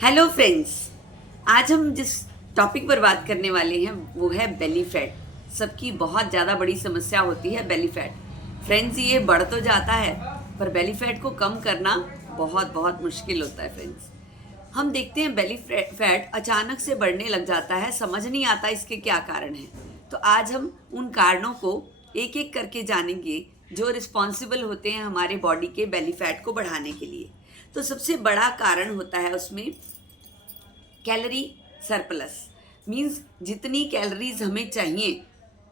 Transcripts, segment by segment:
Hello friends. आज हम जिस टॉपिक पर बात करने वाले हैं वो है बेली फैट। सबकी बहुत ज़्यादा बड़ी समस्या होती है बेली फैट। फ्रेंड्स, ये बढ़ तो जाता है पर बेली फैट को कम करना बहुत बहुत मुश्किल होता है। फ्रेंड्स, हम देखते हैं बेली फैट अचानक से बढ़ने लग जाता है, समझ नहीं आता इसके क्या कारण हैं। तो आज हम उन कारणों को एक एक करके जानेंगे जो रिस्पॉन्सिबल होते हैं हमारे बॉडी के बेली फैट को बढ़ाने के लिए। तो सबसे बड़ा कारण होता है उसमें कैलोरी सरप्लस। मीन्स जितनी कैलोरीज हमें चाहिए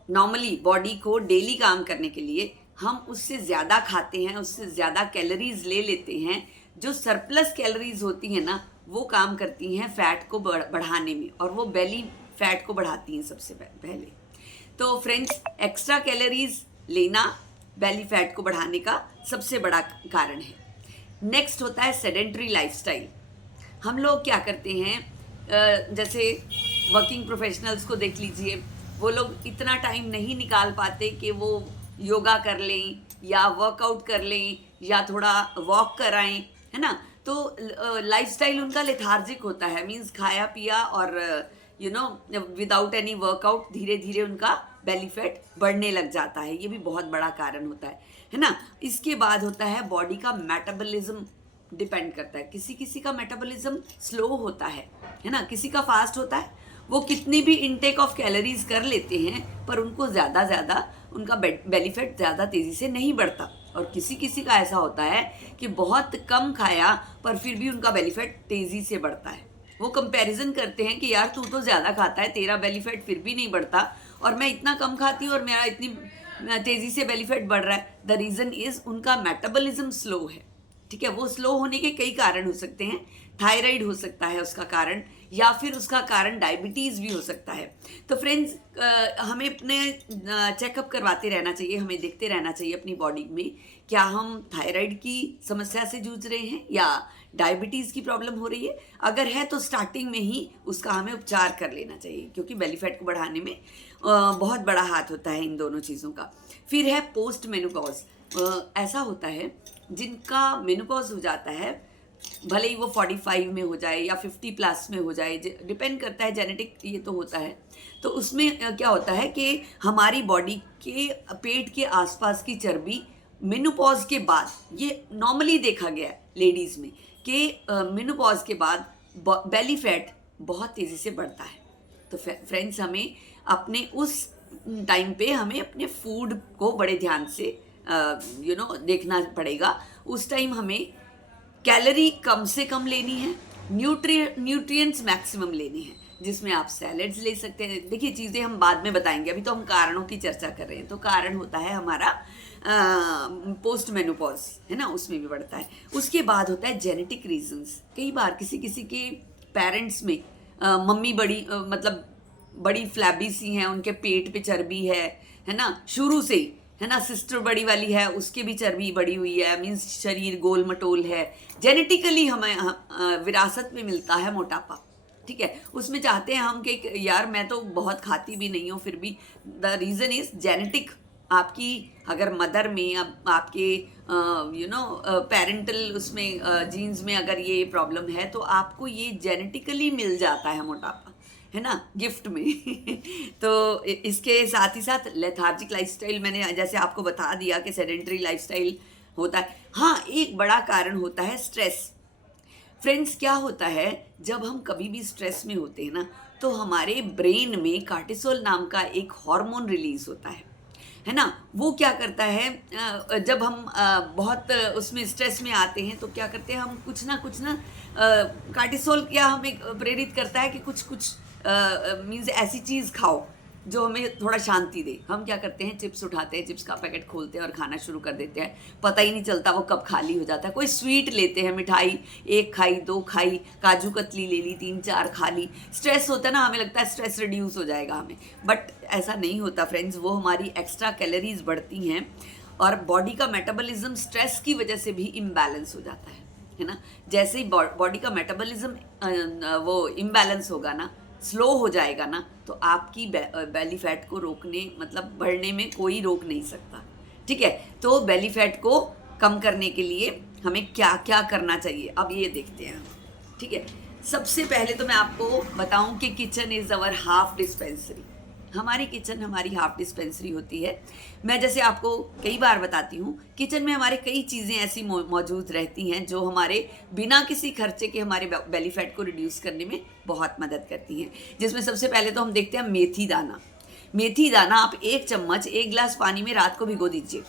नॉर्मली बॉडी को डेली काम करने के लिए, हम उससे ज़्यादा खाते हैं, उससे ज़्यादा कैलोरीज ले लेते हैं। जो सरप्लस कैलोरीज होती हैं ना, वो काम करती हैं फैट को बढ़ाने में, और वो बेली फैट को बढ़ाती हैं सबसे पहले। तो फ्रेंड्स, एक्स्ट्रा कैलोरीज लेना बेली फैट को बढ़ाने का सबसे बड़ा कारण है। नेक्स्ट होता है सेडेंट्री लाइफस्टाइल। हम लोग क्या करते हैं, जैसे वर्किंग प्रोफेशनल्स को देख लीजिए, वो लोग इतना टाइम नहीं निकाल पाते कि वो योगा कर लें या वर्कआउट कर लें या थोड़ा वॉक कराएं, है ना। तो लाइफस्टाइल उनका लेथार्जिक होता है। मीन्स खाया पिया और विदाउट एनी वर्कआउट धीरे धीरे उनका बेली फैट बढ़ने लग जाता है। ये भी बहुत बड़ा कारण होता है ना। इसके बाद होता है बॉडी का मेटाबॉलिज्म डिपेंड करता है। किसी किसी का मेटाबॉलिज्म स्लो होता है ना, किसी का फास्ट होता है। वो कितनी भी इनटेक ऑफ कैलोरीज कर लेते हैं पर उनको ज़्यादा उनका बेली फैट ज़्यादा तेज़ी से नहीं बढ़ता। और किसी किसी का ऐसा होता है कि बहुत कम खाया पर फिर भी उनका बेली फैट तेज़ी से बढ़ता है। वो कंपैरिजन करते हैं कि यार तू तो ज़्यादा खाता है, तेरा बेली फैट फिर भी नहीं बढ़ता, और मैं इतना कम खाती हूँ और मेरा इतनी तेज़ी से बेली फैट बढ़ रहा है। द रीज़न इज़ उनका मेटाबॉलिज्म स्लो है। ठीक है, वो स्लो होने के कई कारण हो सकते हैं। थायराइड हो सकता है उसका कारण, या फिर उसका कारण डायबिटीज़ भी हो सकता है। तो फ्रेंड्स, हमें अपने चेकअप करवाते रहना चाहिए, हमें देखते रहना चाहिए अपनी बॉडी में क्या हम थायराइड की समस्या से जूझ रहे हैं या डायबिटीज़ की प्रॉब्लम हो रही है। अगर है तो स्टार्टिंग में ही उसका हमें उपचार कर लेना चाहिए, क्योंकि बेली फैट को बढ़ाने में बहुत बड़ा हाथ होता है इन दोनों चीज़ों का। फिर है पोस्ट मेनोपॉज। ऐसा होता है जिनका मेनोपॉज हो जाता है, भले ही वो 45 में हो जाए या 50 प्लस में हो जाए, डिपेंड करता है, जेनेटिक ये तो होता है। तो उसमें क्या होता है कि हमारी बॉडी के पेट के आसपास की चर्बी मेनोपॉज के बाद, ये नॉर्मली देखा गया है लेडीज़ में कि मेनोपॉज के बाद बेली फैट बहुत तेज़ी से बढ़ता है। तो फ्रेंड्स, हमें अपने उस टाइम पे हमें अपने फूड को बड़े ध्यान से देखना पड़ेगा। उस टाइम हमें कैलोरी कम से कम लेनी है, न्यूट्रिएंट्स मैक्सिमम लेने हैं, जिसमें आप सैलेड्स ले सकते हैं। देखिए, चीज़ें हम बाद में बताएंगे, अभी तो हम कारणों की चर्चा कर रहे हैं। तो कारण होता है हमारा पोस्ट मेनोपॉज, है ना, उसमें भी बढ़ता है। उसके बाद होता है जेनेटिक रीजंस। कई बार किसी किसी के पेरेंट्स में मम्मी बड़ी मतलब बड़ी फ्लैबी सी हैं, उनके पेट पे चर्बी है ना, शुरू से ही, है ना। सिस्टर बड़ी वाली है, उसके भी चर्बी बढ़ी हुई है, मीन्स शरीर गोल मटोल है। जेनेटिकली हमें विरासत में मिलता है मोटापा। ठीक है, उसमें चाहते हैं हम कि यार मैं तो बहुत खाती भी नहीं हूँ, फिर भी द रीज़न इज़ जेनेटिक। आपकी अगर मदर में, आपके पेरेंटल उसमें जीन्स में अगर ये प्रॉब्लम है तो आपको ये जेनेटिकली मिल जाता है मोटापा, है ना, गिफ्ट में। तो इसके साथ ही साथ लेथार्जिक लाइफस्टाइल, मैंने जैसे आपको बता दिया कि सेडेंटरी लाइफस्टाइल होता है। हाँ, एक बड़ा कारण होता है स्ट्रेस। फ्रेंड्स, क्या होता है जब हम कभी भी स्ट्रेस में होते हैं ना, तो हमारे ब्रेन में कार्टिसोल नाम का एक हार्मोन रिलीज होता है ना। वो क्या करता है, जब हम बहुत उसमें स्ट्रेस में आते हैं तो क्या करते हैं हम, कुछ ना कार्टिसोल क्या हमें प्रेरित करता है कि कुछ मीन्स ऐसी चीज़ खाओ जो हमें थोड़ा शांति दे। हम क्या करते हैं, चिप्स उठाते हैं, चिप्स का पैकेट खोलते हैं और खाना शुरू कर देते हैं, पता ही नहीं चलता वो कब खाली हो जाता है। कोई स्वीट लेते हैं, मिठाई 1 खाई 2 खाई, काजू कतली ले ली 3-4 खा ली। स्ट्रेस होता है ना, हमें लगता है स्ट्रेस रिड्यूस हो जाएगा हमें, बट ऐसा नहीं होता फ्रेंड्स। वो हमारी एक्स्ट्रा कैलोरीज बढ़ती हैं और बॉडी का मेटाबॉलिज्म स्ट्रेस की वजह से भी इम्बैलेंस हो जाता है ना। जैसे ही बॉडी का मेटाबॉलिज्म वो इम्बैलेंस होगा ना, स्लो हो जाएगा ना, तो आपकी बेली फैट को रोकने, मतलब बढ़ने में कोई रोक नहीं सकता। ठीक है, तो बेली फैट को कम करने के लिए हमें क्या क्या करना चाहिए, अब ये देखते हैं। ठीक है, सबसे पहले तो मैं आपको बताऊं कि kitchen is our half dispensary. हमारी किचन हमारी हाफ डिस्पेंसरी होती है। मैं जैसे आपको कई बार बताती हूँ, किचन में हमारे कई चीज़ें ऐसी मौजूद रहती हैं जो हमारे बिना किसी खर्चे के हमारे बेली फैट को रिड्यूस करने में बहुत मदद करती हैं। जिसमें सबसे पहले तो हम देखते हैं मेथी दाना। मेथी दाना आप 1 चम्मच 1 गिलास पानी में रात को भिगो दीजिए,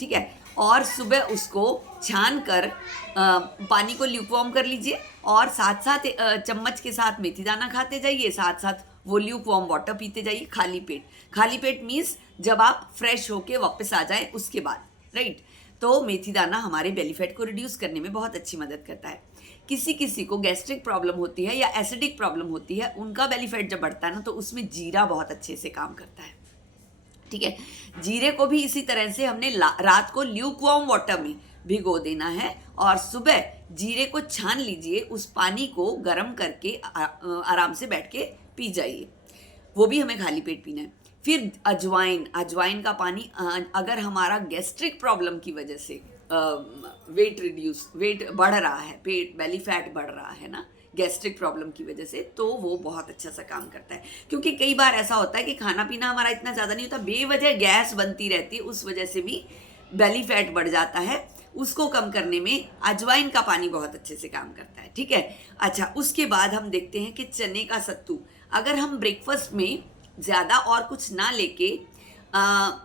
ठीक है, और सुबह उसको छान कर पानी को ल्यूकवार्म कर लीजिए और साथ साथ चम्मच के साथ मेथी दाना खाते जाइए, साथ साथ वो ल्यूकवार्म वाटर पीते जाइए खाली पेट। खाली पेट मीन्स जब आप फ्रेश होके वापस आ जाए उसके बाद, राइट। तो मेथी दाना हमारे बेली फैट को रिड्यूस करने में बहुत अच्छी मदद करता है। किसी किसी को गैस्ट्रिक प्रॉब्लम होती है या एसिडिक प्रॉब्लम होती है, उनका बेली फैट जब बढ़ता है ना, तो उसमें जीरा बहुत अच्छे से काम करता है, ठीक है। जीरे को भी इसी तरह से हमने रात को ल्यूकवार्म वाटर में भिगो देना है और सुबह जीरे को छान लीजिए, उस पानी को गर्म करके आराम से बैठ के पी जाइए। वो भी हमें खाली पेट पीना है। फिर अजवाइन का पानी, अगर हमारा गैस्ट्रिक प्रॉब्लम की वजह से वेट बढ़ रहा है, पेट बेली फैट बढ़ रहा है ना, गैस्ट्रिक प्रॉब्लम की वजह से, तो वो बहुत अच्छा सा काम करता है। क्योंकि कई बार ऐसा होता है कि खाना पीना हमारा इतना ज़्यादा नहीं होता, बेवजह गैस बनती रहती है, उस वजह से भी बेली फैट बढ़ जाता है। उसको कम करने में अजवाइन का पानी बहुत अच्छे से काम करता है, ठीक है। अच्छा, उसके बाद हम देखते हैं कि चने का सत्तू। अगर हम ब्रेकफास्ट में ज़्यादा और कुछ ना लेके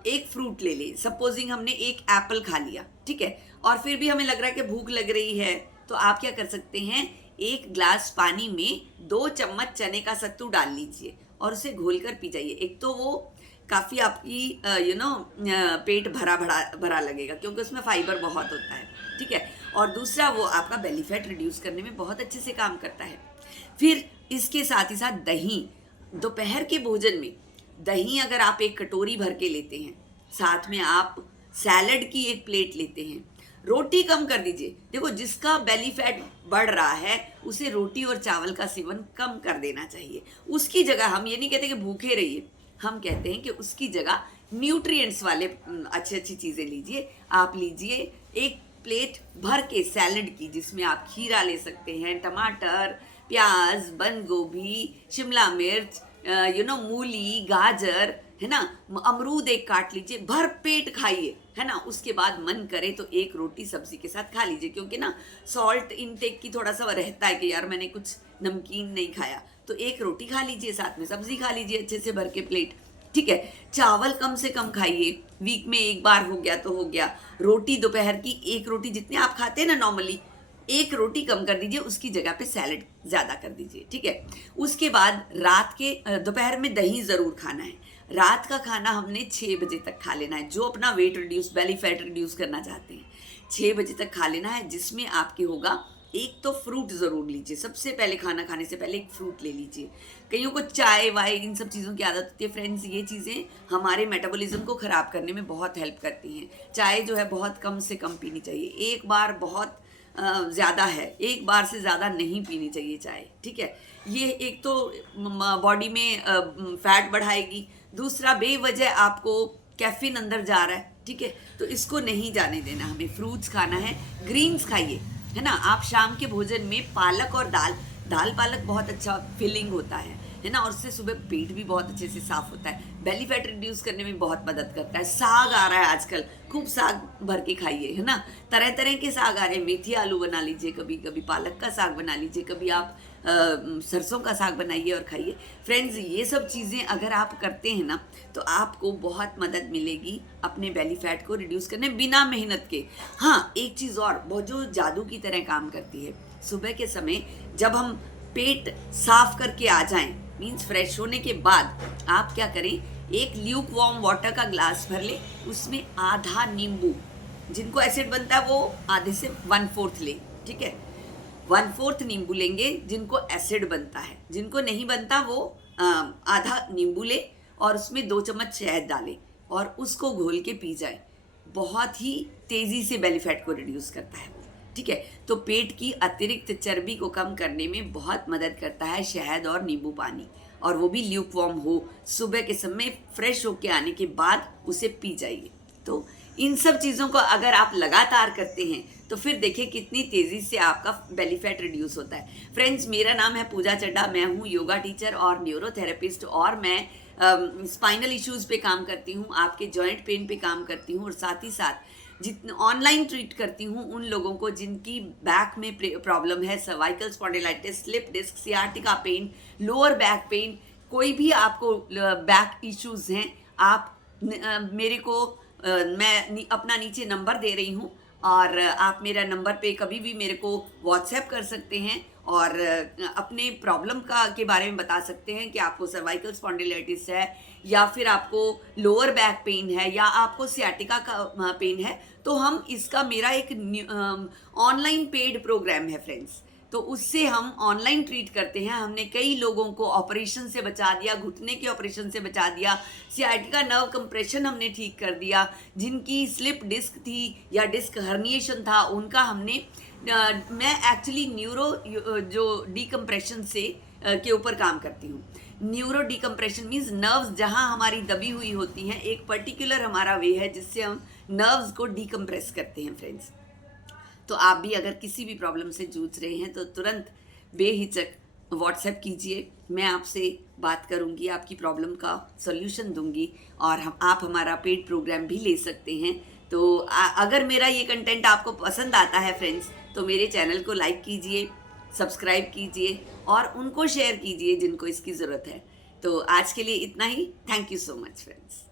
एक फ्रूट ले लें, सपोजिंग हमने एक एप्पल खा लिया, ठीक है, और फिर भी हमें लग रहा है कि भूख लग रही है, तो आप क्या कर सकते हैं, 1 गिलास पानी में 2 चम्मच चने का सत्तू डाल लीजिए और उसे घोल कर पी जाइए। एक तो वो काफ़ी आपकी पेट भरा लगेगा क्योंकि उसमें फाइबर बहुत होता है, ठीक है, और दूसरा वो आपका बेली फैट रिड्यूस करने में बहुत अच्छे से काम करता है। फिर इसके साथ ही साथ दही, दोपहर के भोजन में दही अगर आप एक कटोरी भर के लेते हैं, साथ में आप सैलड की एक प्लेट लेते हैं, रोटी कम कर दीजिए। देखो, जिसका बेली फैट बढ़ रहा है उसे रोटी और चावल का सेवन कम कर देना चाहिए। उसकी जगह हम ये नहीं कहते कि भूखे रहिए, हम कहते हैं कि उसकी जगह न्यूट्रिएंट्स वाले अच्छी चीज़ें लीजिए। आप लीजिए एक प्लेट भर के सैलड की, जिसमें आप खीरा ले सकते हैं, टमाटर, प्याज, बंद गोभी, शिमला मिर्च, मूली, गाजर, है ना, अमरूद एक काट लीजिए, भर पेट खाइए, है ना। उसके बाद मन करे तो एक रोटी सब्जी के साथ खा लीजिए, क्योंकि ना सॉल्ट इनटेक की थोड़ा सा रहता है कि यार मैंने कुछ नमकीन नहीं खाया, तो एक रोटी खा लीजिए, साथ में सब्जी खा लीजिए अच्छे से भर के प्लेट, ठीक है। चावल कम से कम खाइए, वीक में एक बार हो गया तो हो गया। रोटी दोपहर की एक रोटी जितने आप खाते हैं ना नॉर्मली, एक रोटी कम कर दीजिए, उसकी जगह पे सैलड ज़्यादा कर दीजिए, ठीक है। उसके बाद दोपहर में दही ज़रूर खाना है। रात का खाना हमने 6 बजे तक खा लेना है। जो अपना weight reduce, belly fat reduce करना चाहते हैं, 6 बजे तक खा लेना है, जिसमें आपके होगा एक तो फ्रूट ज़रूर लीजिए। सबसे पहले खाना खाने से पहले एक फ्रूट ले लीजिए। कईयों को चाय वाय इन सब चीज़ों की आदत होती है। फ्रेंड्स, ये चीज़ें हमारे मेटाबॉलिज्म को ख़राब करने में बहुत हेल्प करती हैं। चाय जो है बहुत कम से कम पीनी चाहिए। एक बार बहुत ज़्यादा है, एक बार से ज़्यादा नहीं पीनी चाहिए चाय, ठीक है। ये एक तो बॉडी में फैट बढ़ाएगी, दूसरा बेवजह आपको कैफीन अंदर जा रहा है, ठीक है, तो इसको नहीं जाने देना। हमें फ्रूट्स खाना है, ग्रीन्स खाइए, है ना। आप शाम के भोजन में पालक और दाल पालक बहुत अच्छा फिलिंग होता है ना, और उससे सुबह पेट भी बहुत अच्छे से साफ होता है, बेली फैट रिड्यूस करने में बहुत मदद करता है। साग आ रहा है आजकल, खूब साग भर के खाइए, है ना। तरह तरह के साग आ रहे हैं, मेथी आलू बना लीजिए, कभी कभी पालक का साग बना लीजिए, कभी आप सरसों का साग बनाइए और खाइए। फ्रेंड्स, ये सब चीज़ें अगर आप करते हैं ना, तो आपको बहुत मदद मिलेगी अपने बेली फैट को रिड्यूस करने बिना मेहनत के। हाँ, एक चीज़ और बहुत जो जादू की तरह काम करती है, सुबह के समय जब हम पेट साफ करके आ जाएं, मीन्स फ्रेश होने के बाद आप क्या करें, एक ल्यूक वार्म वाटर का ग्लास भर ले, उसमें आधा नींबू, जिनको एसिड बनता है वो आधे से 1/4 ले, ठीक है। 1/4 नींबू लेंगे जिनको एसिड बनता है, जिनको नहीं बनता वो आधा नींबू ले और उसमें 2 चम्मच शहद डालें और उसको घोल के पी जाए। बहुत ही तेज़ी से बेली फैट को रिड्यूस करता है, ठीक है। तो पेट की अतिरिक्त चर्बी को कम करने में बहुत मदद करता है शहद और नींबू पानी, और वो भी ल्यूक वार्म हो। सुबह के समय फ्रेश होके आने के बाद उसे पी जाइए। तो इन सब चीज़ों को अगर आप लगातार करते हैं तो फिर देखिए कितनी तेज़ी से आपका बेली फैट रिड्यूस होता है। फ्रेंड्स, मेरा नाम है पूजा चड्ढा, मैं हूँ योगा टीचर और न्यूरोथेरेपिस्ट, और मैं स्पाइनल इश्यूज़ पे काम करती हूँ, आपके जॉइंट पेन पे काम करती हूँ, और साथ ही साथ जितने ऑनलाइन ट्रीट करती हूँ उन लोगों को जिनकी बैक में प्रॉब्लम है, cervical spondylitis, slip disc, sciatica pain, lower back pain, कोई भी आपको बैक इश्यूज़ हैं, आप मेरे को मैं अपना नीचे नंबर दे रही हूँ, और आप मेरा नंबर पे कभी भी मेरे को व्हाट्सएप कर सकते हैं और अपने प्रॉब्लम के बारे में बता सकते हैं कि आपको सर्वाइकल स्पॉन्डिलाइटिस है, या फिर आपको लोअर बैक पेन है, या आपको सियाटिका का पेन है। तो हम इसका मेरा एक ऑनलाइन पेड प्रोग्राम है फ्रेंड्स, तो उससे हम ऑनलाइन ट्रीट करते हैं। हमने कई लोगों को ऑपरेशन से बचा दिया, घुटने के ऑपरेशन से बचा दिया, सियाटिका नर्व कंप्रेशन हमने ठीक कर दिया, जिनकी स्लिप डिस्क थी या डिस्क हर्निएशन था उनका हमने मैं एक्चुअली न्यूरो जो डीकम्प्रेशन से के ऊपर काम करती हूँ। न्यूरो डीकम्प्रेशन मीन्स नर्व्स जहाँ हमारी दबी हुई होती हैं, एक पर्टिकुलर हमारा वे है जिससे हम नर्व्स को डीकम्प्रेस करते हैं फ्रेंड्स। तो आप भी अगर किसी भी प्रॉब्लम से जूझ रहे हैं तो तुरंत बेहिचक व्हाट्सएप कीजिए, मैं आपसे बात करूंगी, आपकी प्रॉब्लम का सॉल्यूशन दूंगी, और आप हमारा पेड प्रोग्राम भी ले सकते हैं। तो अगर मेरा ये कंटेंट आपको पसंद आता है फ्रेंड्स, तो मेरे चैनल को लाइक कीजिए, सब्सक्राइब कीजिए और उनको शेयर कीजिए जिनको इसकी ज़रूरत है। तो आज के लिए इतना ही। Thank you so much friends.